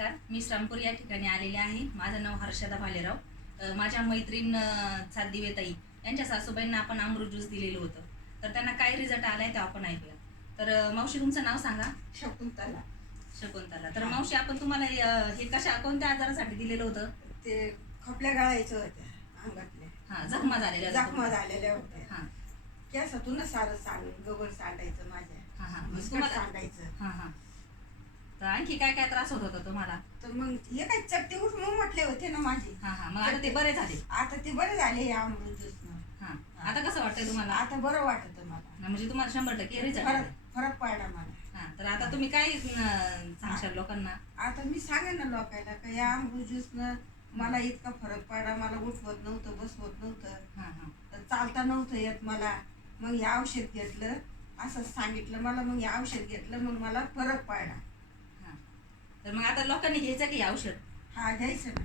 नमस्कार, मी श्रामपूर या ठिकाणी आलेले आहे. माझं नाव हर्षदा भालेराव. माझ्या मैत्रीण साध्वीताई यांच्या सासूबाईंना आपण अमृत ज्यूस दिलेलं होतं, तर त्यांना काय रिझल्ट आलाय ते आपण ऐकूया. तर मावशी, तुमचं नाव सांगा. शकुंतला. शकुंतला. तर मावशी, आपण तुम्हाला हे कोणत्या आजारासाठी दिलेलं होतं? ते खपल्या गळायचं होत्या अंगातले. जखमा झालेल्या होत्या. केसातूनच सारं गबर सांडायचं माझ्या. सांडायचं. तर आणखी काय काय त्रास होत होता तुम्हाला? तर मग हे काय चट्टी उठून म्हटले होते ना माझे. मग आता ते बरे झाले? आता ते बरे झाले या अमृत ज्यूसनं. आता कसं वाटतंय तुम्हाला? आता बरं वाटत मला. म्हणजे तुम्हाला 100% रिझल्ट फरक पडला मला. तर आता तुम्ही काय सांगशाल लोकांना? आता मी सांगेन ना लोकांना का या अमृत ज्यूसनं मला इतका फरक पडला. मला उठवत नव्हतं, बसवत नव्हतं, चालता नव्हतं येत मला. मग हे औषध घेतलं, असं सांगितलं मला. मग हे औषध घेतलं, मग मला फरक पडला. तर मग आता लोकांनी घ्यायचं की औषध? घ्यायचं ना.